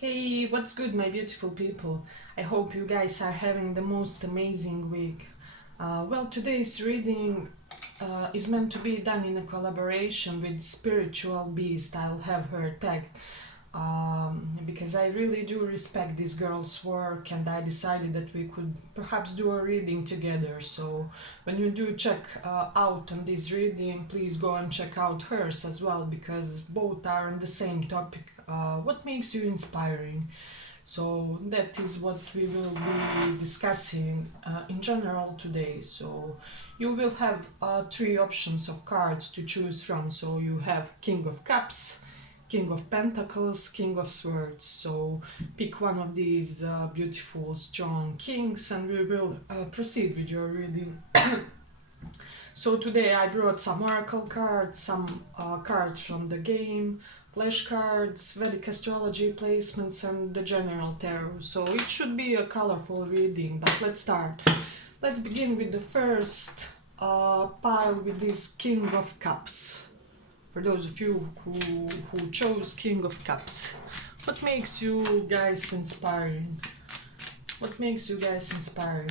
Hey, what's good, my beautiful people? I hope you guys are having the most amazing week. Well, today's reading is meant to be done in a collaboration with Spiritual Beast. I'll have her tagged because I really do respect this girl's work, and I decided that we could perhaps do a reading together. So, when you do check out on this reading, please go and check out hers as well, because both are on the same topic. What makes you inspiring? So that is what we will be discussing in general today. So you will have three options of cards to choose from. So you have King of Cups, King of Pentacles, King of Swords. So pick one of these beautiful, strong kings, and we will proceed with your reading. So today I brought some oracle cards, some cards from the game, flashcards, Vedic astrology placements, and the general tarot. So it should be a colorful reading, but let's start. Let's begin with the first pile with this King of Cups. For those of you who chose King of Cups, what makes you guys inspiring? What makes you guys inspiring?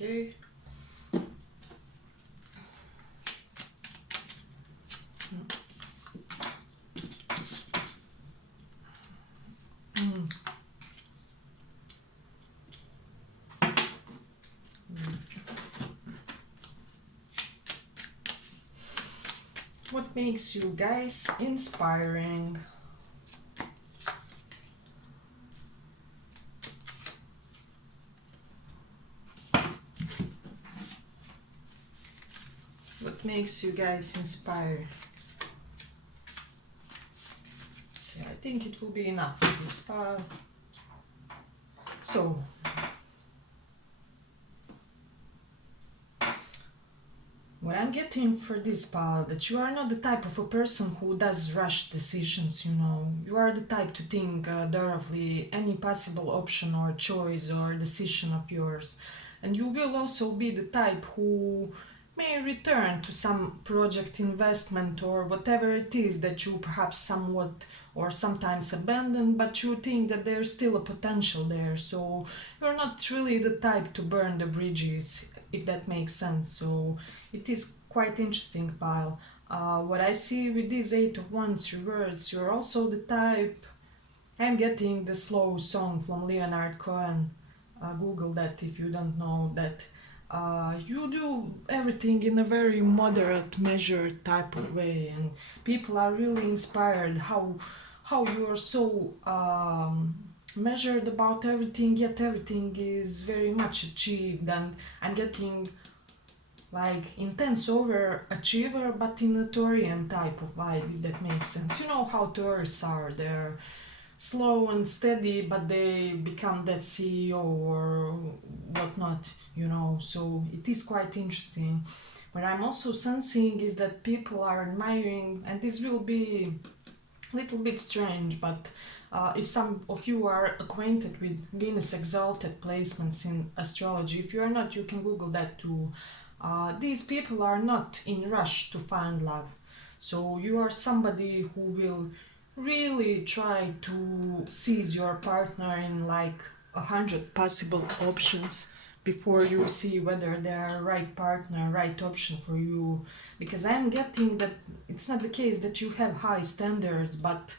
Okay. What makes you guys inspiring? What makes you guys inspired? Okay, I think it will be enough for this pile. So, what I'm getting for this pile, that you are not the type of a person who does rush decisions, you know. You are the type to think thoroughly any possible option or choice or decision of yours. And you will also be the type who may return to some project investment or whatever it is that you perhaps somewhat or sometimes abandon, but you think that there's still a potential there. So you're not really the type to burn the bridges, if that makes sense. So it is quite interesting pile. What I see with this Eight of Wands reverse, you're also the type. I'm getting the slow song from Leonard Cohen. Google that if you don't know that. You do everything in a very moderate, measured type of way, and people are really inspired how you are so measured about everything, yet everything is very much achieved. And I'm getting like intense overachiever, but in a Taurian type of vibe, if that makes sense. You know how Taurus are, they're slow and steady, but they become that CEO or whatnot, you know. So it is quite interesting. What I'm also sensing is that people are admiring, and this will be a little bit strange, but if some of you are acquainted with Venus exalted placements in astrology, if you are not, you can Google that too. These people are not in rush to find love. So you are somebody who will really try to seize your partner in like 100 possible options before you see whether they're right partner, right option for you. Because I'm getting that it's not the case that you have high standards, but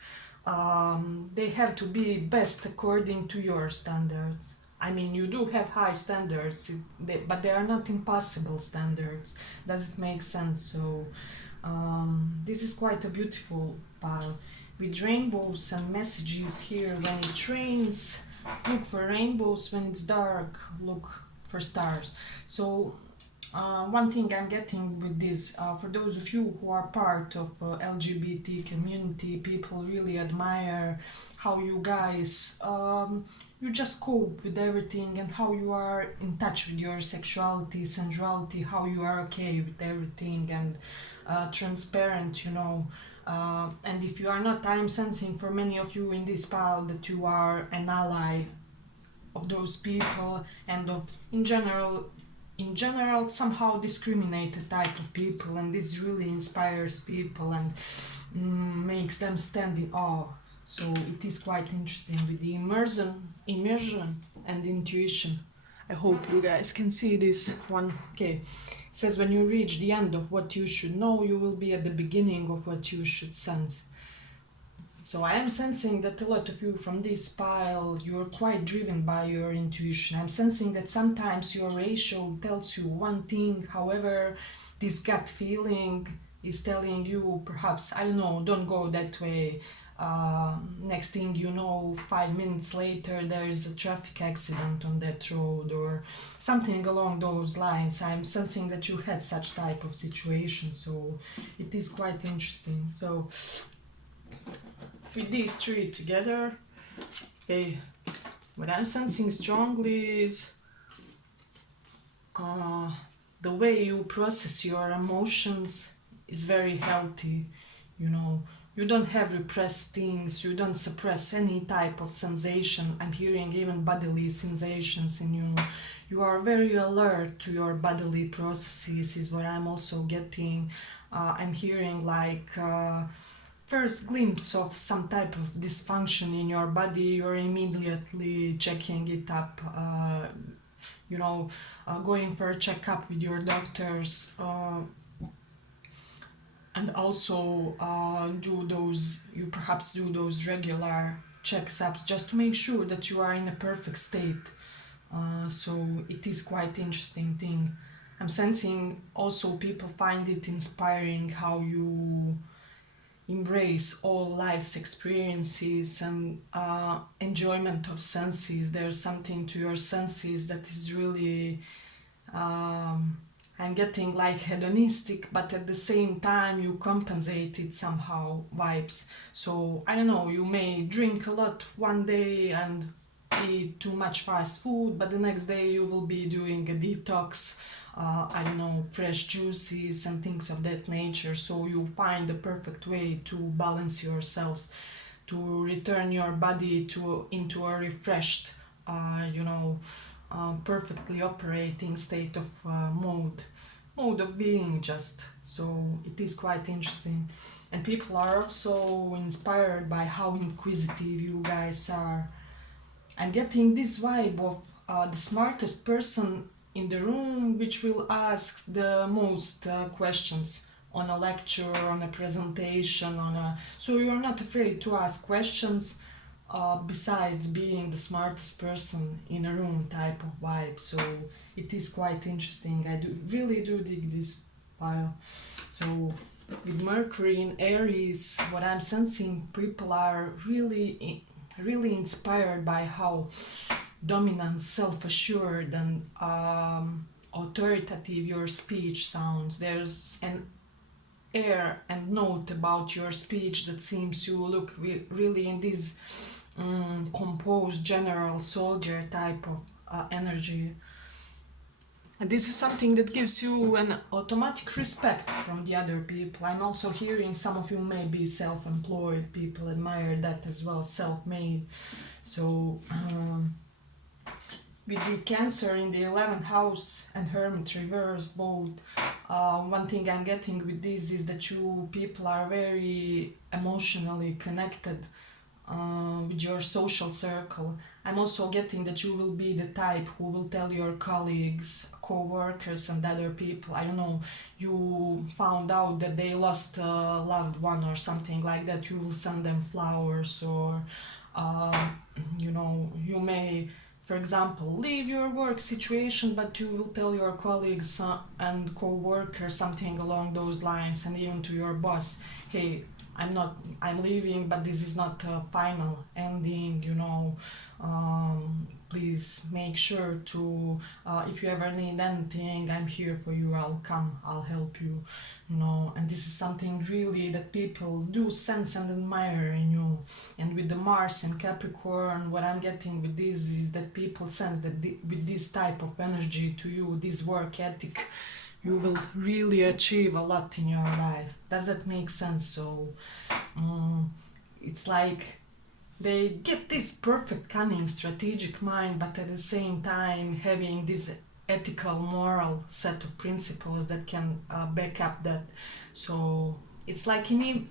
they have to be best according to your standards. I mean, you do have high standards, but they are not impossible standards. Does it make sense? So this is quite a beautiful pile with rainbows and messages here. When it rains, look for rainbows. When it's dark, look for stars. So one thing I'm getting with this, for those of you who are part of LGBT community, people really admire how you guys you just cope with everything, and how you are in touch with your sexuality, sensuality, how you are okay with everything, and transparent, you know. And if you are not, I'm sensing for many of you in this pile that you are an ally of those people, and of in general in general somehow discriminated type of people, and this really inspires people and makes them stand in awe. So it is quite interesting with the immersion and intuition. I hope you guys can see this one. Okay, it says when you reach the end of what you should know, you will be at the beginning of what you should sense. So I am sensing that a lot of you from this pile, you're quite driven by your intuition. I'm sensing that sometimes your ratio tells you one thing, however, this gut feeling is telling you perhaps, I don't know, don't go that way. Next thing you know, 5 minutes later, there is a traffic accident on that road or something along those lines. I'm sensing that you had such type of situation, so it is quite interesting. So with these three together, what I'm sensing strongly is the way you process your emotions is very healthy. You don't have repressed things, you don't suppress any type of sensation. I'm hearing even bodily sensations in you. You are very alert to your bodily processes, is what I'm also getting. I'm hearing like first glimpse of some type of dysfunction in your body, you're immediately checking it up, going for a checkup with your doctors, and also you perhaps do those regular checkups just to make sure that you are in a perfect state. So it is quite interesting thing. I'm sensing also people find it inspiring how you embrace all life's experiences and enjoyment of senses. There's something to your senses that is really I'm getting like hedonistic, but at the same time you compensate it somehow vibes. So I don't know, you may drink a lot one day and eat too much fast food, but the next day you will be doing a detox, I don't know, fresh juices and things of that nature. So you find the perfect way to balance yourselves, to return your body into a refreshed, perfectly operating state of mode of being just. So it is quite interesting. And people are also inspired by how inquisitive you guys are. I'm getting this vibe of the smartest person in the room, which will ask the most questions on a lecture, on a presentation, so you're not afraid to ask questions, besides being the smartest person in a room type of vibe. So it is quite interesting. I really do dig this pile. So with Mercury in Aries, what I'm sensing, people are really inspired by how dominant, self-assured and authoritative your speech sounds. There's an air and note about your speech that seems you look really in this composed general soldier type of energy. And this is something that gives you an automatic respect from the other people. I'm also hearing some of you may be self-employed. People admire that as well, self-made. So with the Cancer in the 11th house and Hermit reverse both, one thing I'm getting with this is that you people are very emotionally connected with your social circle. I'm also getting that you will be the type who will tell your colleagues, co-workers and other people, I don't know, you found out that they lost a loved one or something like that, you will send them flowers, or you may, for example, leave your work situation, but you will tell your colleagues and co-workers something along those lines, and even to your boss, hey, I'm leaving, but this is not a final ending, please make sure to, if you ever need anything, I'm here for you, I'll come, I'll help you, and this is something really that people do sense and admire in you. And with the Mars and Capricorn, what I'm getting with this is that people sense that with this type of energy to you, this work ethic, you will really achieve a lot in your life. Does that make sense? So it's like they get this perfect cunning strategic mind, but at the same time having this ethical, moral set of principles that can back up that. So it's like an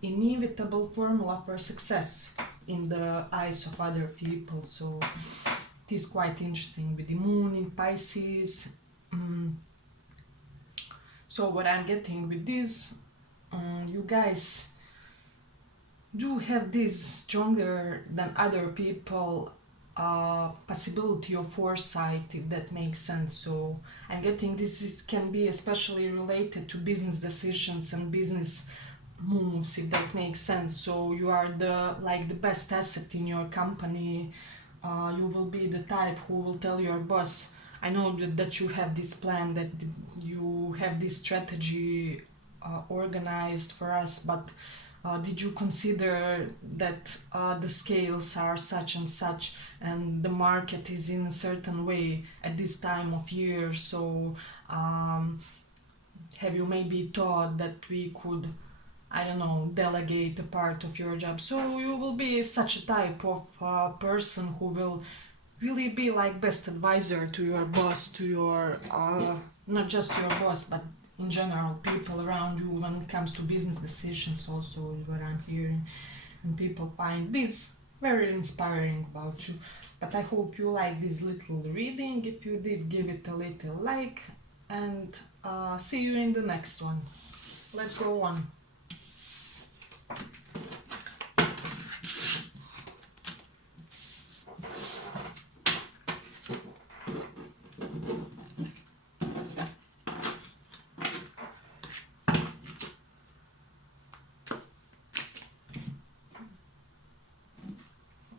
inevitable formula for success in the eyes of other people. So it is quite interesting with the moon in Pisces. So what I'm getting with this, you guys do have this stronger than other people possibility of foresight, if that makes sense. So I'm getting can be especially related to business decisions and business moves, if that makes sense. So you are the best asset in your company. You will be the type who will tell your boss, I know that you have this plan, that you have this strategy organized for us, but did you consider that the scales are such and such, and the market is in a certain way at this time of year? So have you maybe thought that we could, I don't know, delegate a part of your job? So you will be such a type of person who will really be like best advisor to your boss, to your not just to your boss, but in general people around you when it comes to business decisions. Also what I'm hearing, and people find this very inspiring about you. But I hope you like this little reading. If you did, give it a little like, and see you in the next one. Let's go on.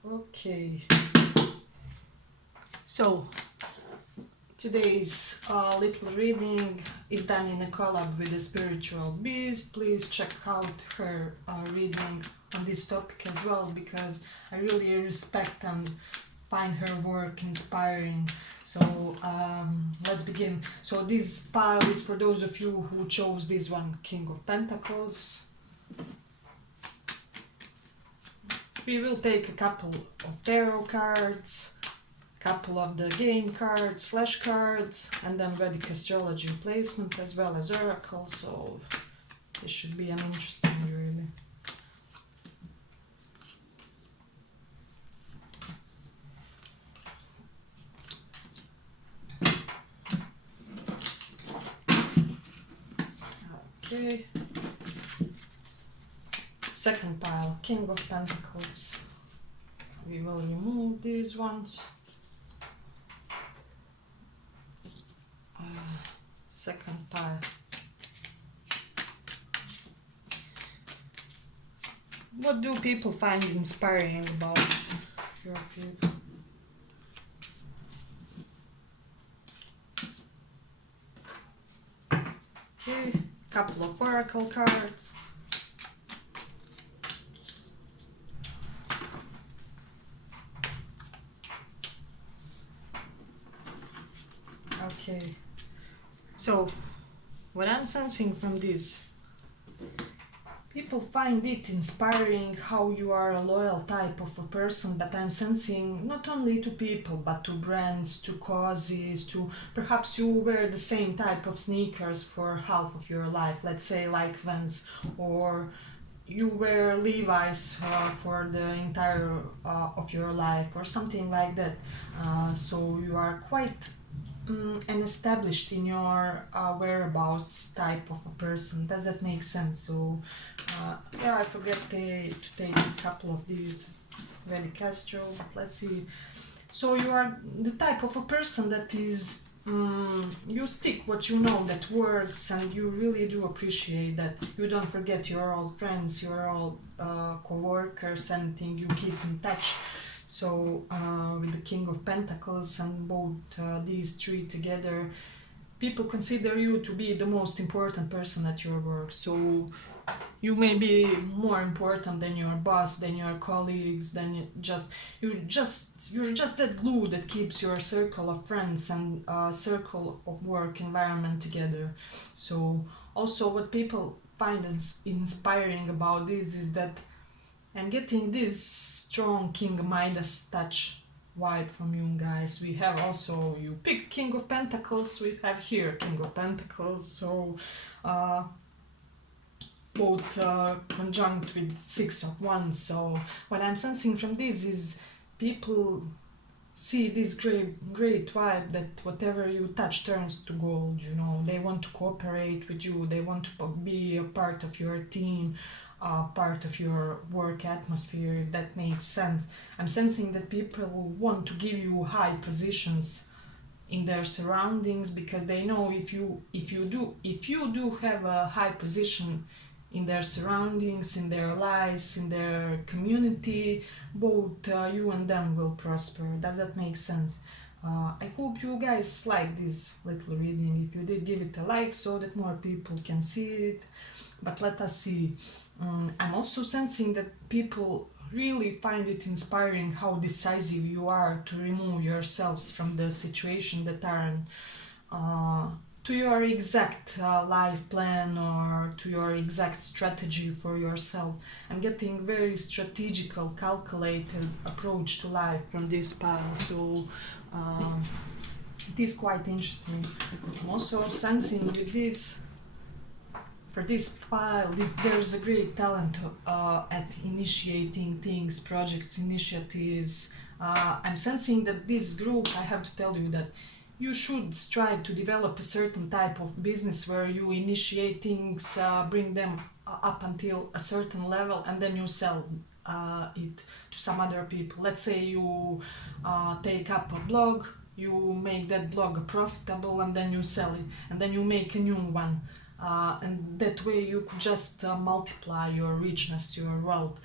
Okay, so today's little reading is done in a collab with a spiritual beast. Please check out her reading on this topic as well, because I really respect and find her work inspiring. So let's begin. So this pile is for those of you who chose this one, King of Pentacles. We will take a couple of tarot cards, couple of the game cards, flash cards, and then Vedic astrology placement as well as oracle. So this should be an interesting reading. Okay. Second pile, King of Pentacles. We will remove these ones. Second pile. What do people find inspiring about your people? Okay, couple of oracle cards. Okay, so what I'm sensing from this, people find it inspiring how you are a loyal type of a person, but I'm sensing not only to people, but to brands, to causes, to perhaps you wear the same type of sneakers for half of your life, let's say like Vans, or you wear Levi's for the entire of your life, or something like that. So you are quite and established in your whereabouts type of a person. Does that make sense? So yeah, I forget to take a couple of these Vedic Astro. Let's see. So you are the type of a person that is you stick what you know that works, and you really do appreciate that. You don't forget your old friends, your old co-workers, anything. You keep in touch. So with the King of Pentacles and both these three together, people consider you to be the most important person at your work. So you may be more important than your boss, than your colleagues, than you're just that glue that keeps your circle of friends and circle of work environment together. So also what people find inspiring about this is that I'm getting this strong King Midas touch vibe from you guys. We have also, you picked King of Pentacles, we have here King of Pentacles, so both conjunct with Six of Wands. So what I'm sensing from this is people see this great vibe that whatever you touch turns to gold. You know, they want to cooperate with you, they want to be a part of your team, part of your work atmosphere, if that makes sense. I'm sensing that people want to give you high positions in their surroundings, because they know if you do have a high position in their surroundings, in their lives, in their community, both you and them will prosper. Does that make sense? I hope you guys like this little reading. If you did, give it a like so that more people can see it. But let us see. I'm also sensing that people really find it inspiring how decisive you are to remove yourselves from the situation that aren't to your exact life plan or to your exact strategy for yourself. I'm getting very strategical, calculated approach to life from this pile, so it is quite interesting. I'm also sensing with this, for this pile, there's a great talent at initiating things, projects, initiatives. I'm sensing that this group, I have to tell you that you should strive to develop a certain type of business where you initiate things, bring them up until a certain level, and then you sell it to some other people. Let's say you take up a blog, you make that blog profitable, and then you sell it, and then you make a new one. And that way you could just multiply your richness, your wealth,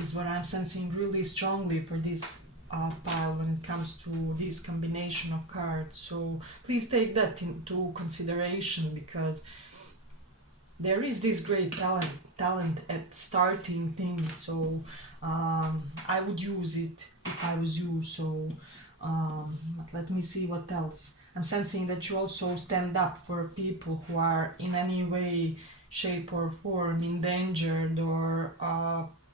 is what I'm sensing really strongly for this pile when it comes to this combination of cards. So please take that into consideration, because there is this great talent at starting things. So I would use it if I was you. So but let me see what else. I'm sensing that you also stand up for people who are in any way, shape or form endangered or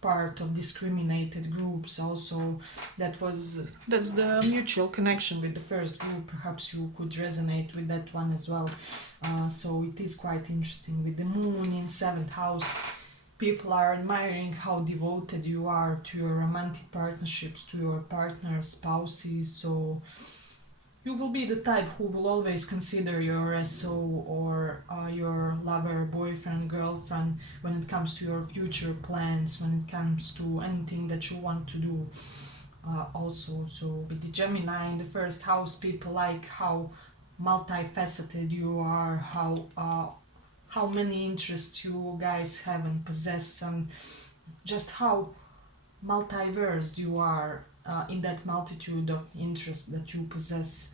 part of discriminated groups. Also, that's the mutual connection with the first group. Perhaps you could resonate with that one as well. So it is quite interesting. With the moon in 7th house, people are admiring how devoted you are to your romantic partnerships, to your partners, spouses. So you will be the type who will always consider your SO or your lover, boyfriend, girlfriend when it comes to your future plans, when it comes to anything that you want to do. Also, so with the Gemini in the 1st house, people like how multifaceted you are, how many interests you guys have and possess, and just how multiverse you are in that multitude of interests that you possess.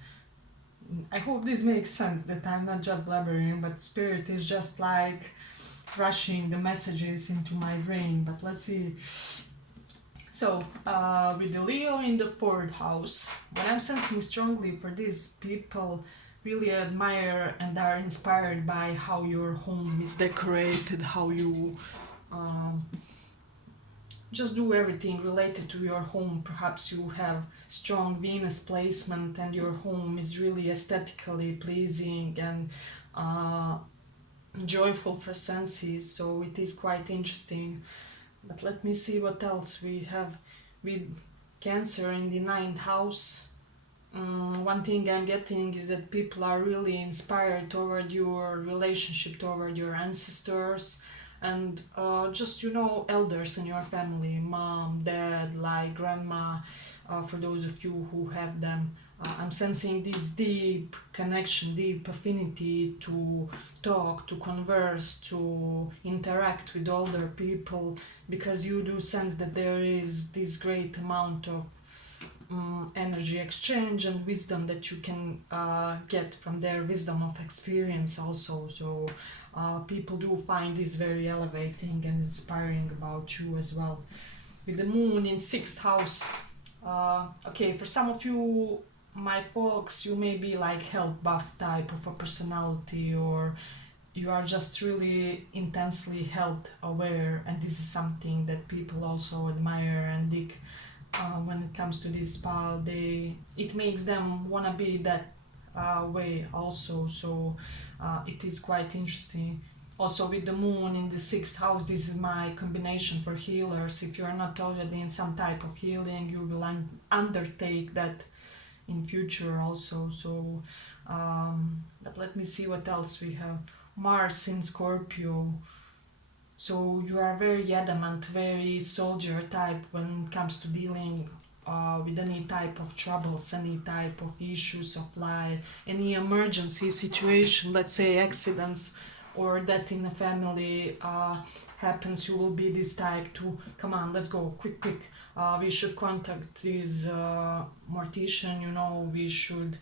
I hope this makes sense, that I'm not just blabbering, but spirit is just like rushing the messages into my brain. But let's see. So with the Leo in the 4th house, what I'm sensing strongly for these people really admire and are inspired by how your home is decorated, how you just do everything related to your home. Perhaps you have strong Venus placement and your home is really aesthetically pleasing and joyful for senses, so it is quite interesting. But let me see what else we have with Cancer in the 9th house. One thing I'm getting is that people are really inspired toward your relationship, toward your ancestors, and just, you know, elders in your family, mom, dad, like grandma, for those of you who have them. I'm sensing this deep connection, deep affinity to talk, to converse, to interact with older people, because you do sense that there is this great amount of energy exchange and wisdom that you can get from their wisdom of experience also. So people do find this very elevating and inspiring about you as well. With the moon in 6th house, okay, for some of you, my folks, you may be like health buff type of a personality, or you are just really intensely health aware, and this is something that people also admire and dig when it comes to this pile. It makes them wanna be that way also. So it is quite interesting. Also with the moon in the sixth house, this is my combination for healers. If you are not already in some type of healing, you will undertake that in future also. So but let me see what else we have. Mars in Scorpio. So you are very adamant, very soldier type when it comes to dealing with any type of troubles, any type of issues of life, any emergency situation, let's say accidents or death in the family happens. You will be this type to come on, let's go, quick, quick. We should contact this mortician, you know, we should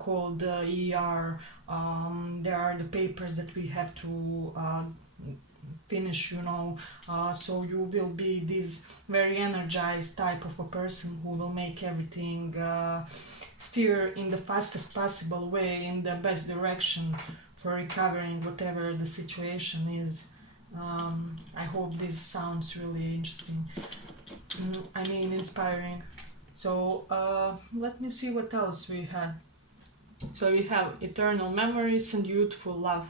call the ER. There are the papers that we have to finish, you know. So you will be this very energized type of a person who will make everything steer in the fastest possible way, in the best direction for recovering whatever the situation is. I hope this sounds really interesting. I mean, inspiring. So let me see what else we had. So we have eternal memories and youthful love.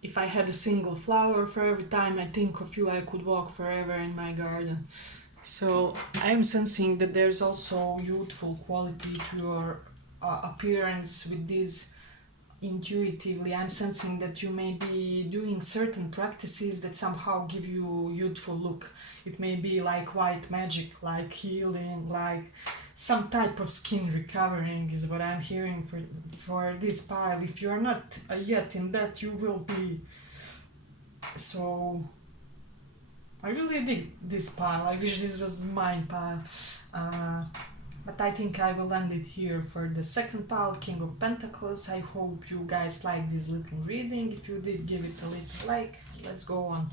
If I had a single flower for every time I think of you, I could walk forever in my garden. So I am sensing that there's also youthful quality to your appearance with this. Intuitively, I'm sensing that you may be doing certain practices that somehow give you youthful look. It may be like white magic, like healing, like some type of skin recovering is what I'm hearing for this pile. If you're not yet in that, you will be. So I really dig this pile. I wish this was mine pile. But I think I will end it here for the second pile, King of Pentacles. I hope you guys like this little reading. If you did, give it a little like. Let's go on.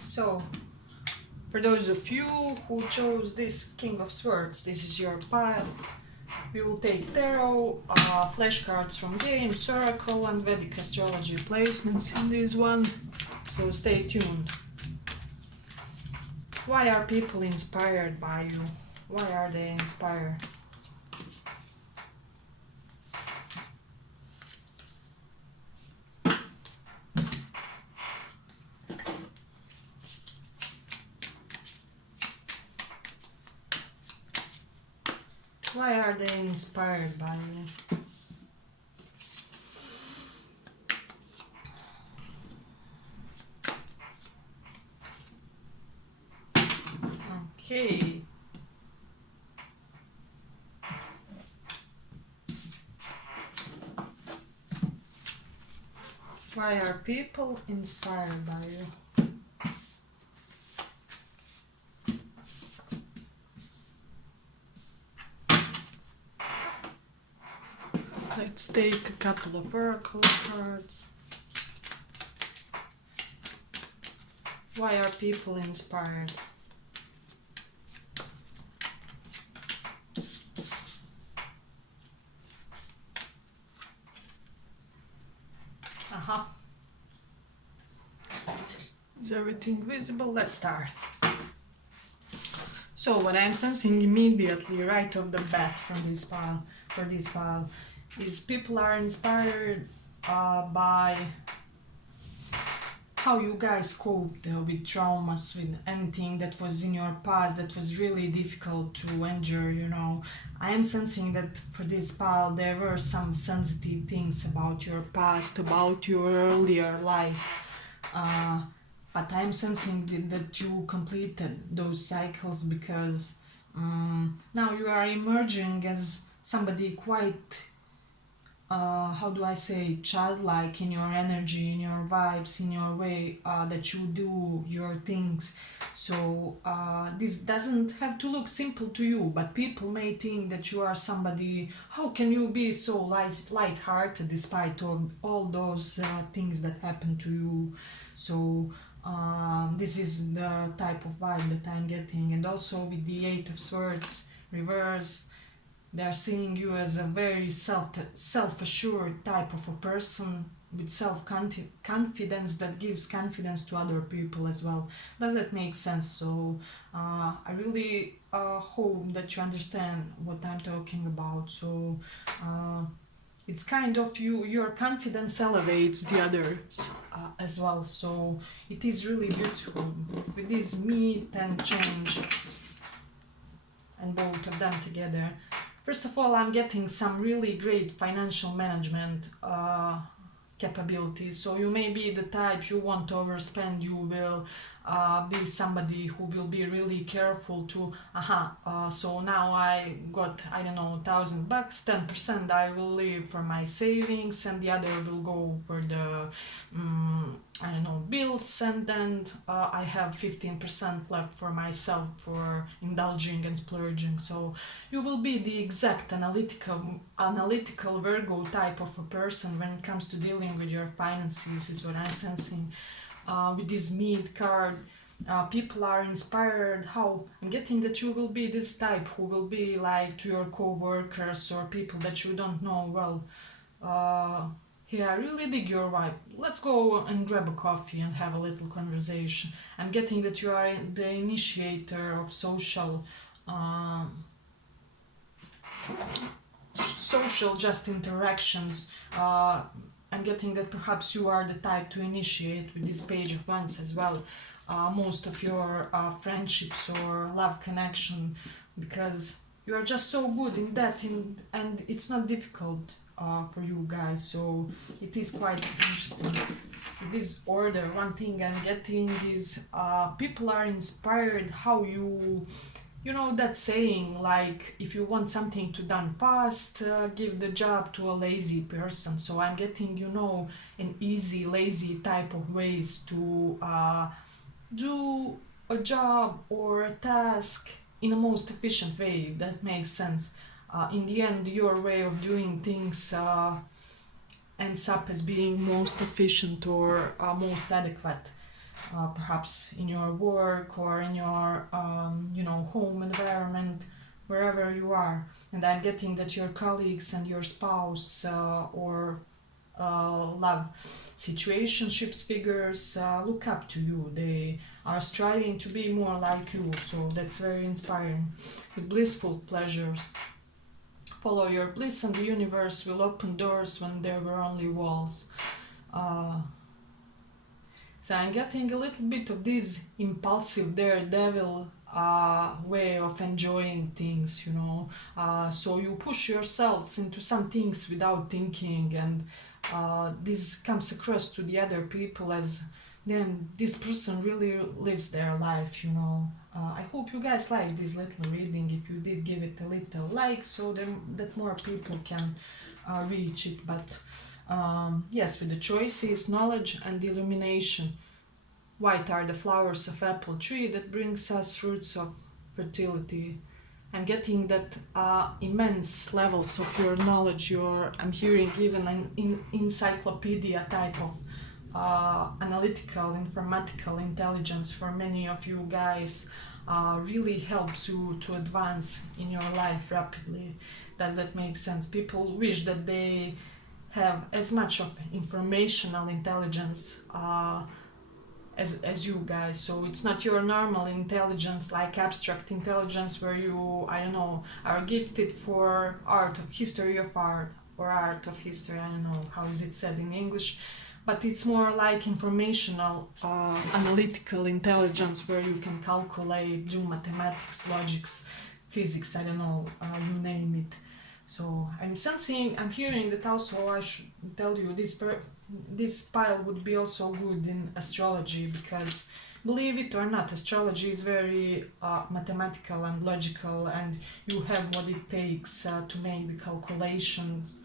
So, for those of you who chose this King of Swords, this is your pile. We will take tarot, flashcards from games, oracle and Vedic astrology placements in this one. So stay tuned. Why are people inspired by you? Why are they inspired? Why are they inspired by you? Okay. Why are people inspired by you? Let's take a couple of oracle cards. Why are people inspired? Is everything visible? Let's start. So what I'm sensing immediately right off the bat from this file, for this file, is people are inspired by how you guys coped with traumas, with anything that was in your past that was really difficult to endure, you know. I am sensing that for this pile there were some sensitive things about your past, about your earlier life. But I'm sensing that you completed those cycles because now you are emerging as somebody quite how do I say, childlike in your energy, in your vibes, in your way that you do your things. So this doesn't have to look simple to you, but people may think that you are somebody. How can you be so light-hearted despite all those things that happen to you? So this is the type of vibe that I'm getting, and also with the Eight of Swords reverse. They are seeing you as a very self-assured type of a person with self-confidence that gives confidence to other people as well. Does that make sense? So I really hope that you understand what I'm talking about. So it's kind of your confidence elevates the others as well. So it is really beautiful with this meet and change and both of them together. First of all, I'm getting some really great financial management capabilities. So you may be the type you want to overspend. You will be somebody who will be really careful to. So now I got, I don't know, $1,000. 10% I will leave for my savings, and the other will go for the I don't know, bills, and then I have 15% left for myself for indulging and splurging. So you will be the exact analytical Virgo type of a person when it comes to dealing with your finances, is what I'm sensing. With this meat card, people are inspired. How I'm getting that you will be this type who will be like to your co-workers or people that you don't know well. Yeah, I really dig your vibe. Let's go and grab a coffee and have a little conversation. I'm getting that you are the initiator of social just interactions. I'm getting that perhaps you are the type to initiate with this Page of Wands as well. Most of your friendships or love connection, because you are just so good in that, and it's not difficult for you guys. So it is quite interesting. This order, one thing I'm getting is people are inspired how you know that saying, like, if you want something to done fast, give the job to a lazy person. So I'm getting, an easy, lazy type of ways to do a job or a task in a most efficient way, if that makes sense. In the end, your way of doing things ends up as being most efficient or most adequate. Perhaps in your work or in your home environment, wherever you are. And I'm getting that your colleagues and your spouse or love situationships figures look up to you. They are striving to be more like you, so that's very inspiring. With blissful pleasures, follow your bliss and the universe will open doors when there were only walls. So I'm getting a little bit of this impulsive daredevil way of enjoying things, So you push yourselves into some things without thinking, and this comes across to the other people as then this person really lives their life, I hope you guys like this little reading. If you did, give it a little like so that more people can reach it. But yes, with the choices, knowledge, and illumination. White are the flowers of apple tree that brings us fruits of fertility. I'm getting that immense levels of your knowledge. I'm hearing even an encyclopedia type of analytical, informatical intelligence for many of you guys really helps you to advance in your life rapidly. Does that make sense? People wish that they have as much of informational intelligence as you guys. So it's not your normal intelligence, like abstract intelligence, where you, I don't know, are gifted for art of history of art or art of history. I don't know how is it said in English, but it's more like informational, analytical intelligence, where you can calculate, do mathematics, logics, physics. I don't know, you name it. So I'm hearing that also I should tell you this pile would be also good in astrology, because believe it or not, astrology is very mathematical and logical, and you have what it takes to make the calculations,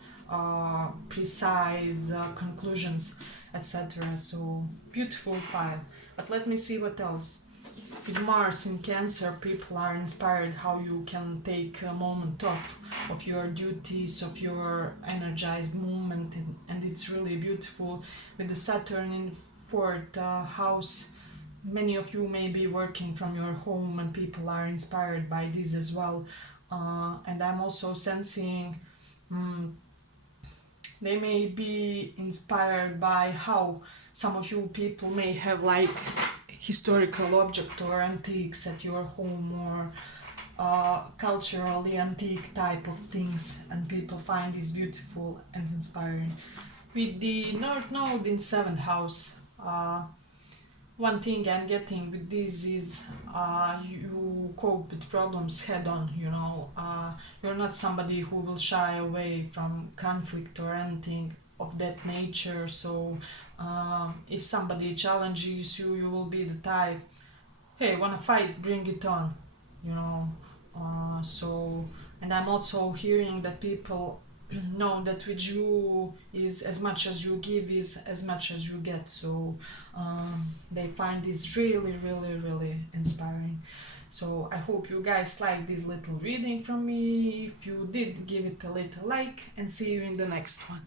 precise conclusions, etc. So beautiful pile. But let me see what else. With Mars in Cancer, people are inspired how you can take a moment off of your duties, of your energized movement, and it's really beautiful. With the Saturn in fourth house, many of you may be working from your home, and people are inspired by this as well. And I'm also sensing they may be inspired by how some of you people may have like historical object or antiques at your home, or culturally antique type of things, and people find this beautiful and inspiring. With the North Node in 7th house, one thing I'm getting with this is you cope with problems head on, you know. You're not somebody who will shy away from conflict or anything of that nature. So if somebody challenges you, you will be the type, hey, wanna fight, bring it on, you know. So, and I'm also hearing that people know that with you is as much as you give is as much as you get. So they find this really, really, really inspiring. So I hope you guys like this little reading from me. If you did, give it a little like, and see you in the next one.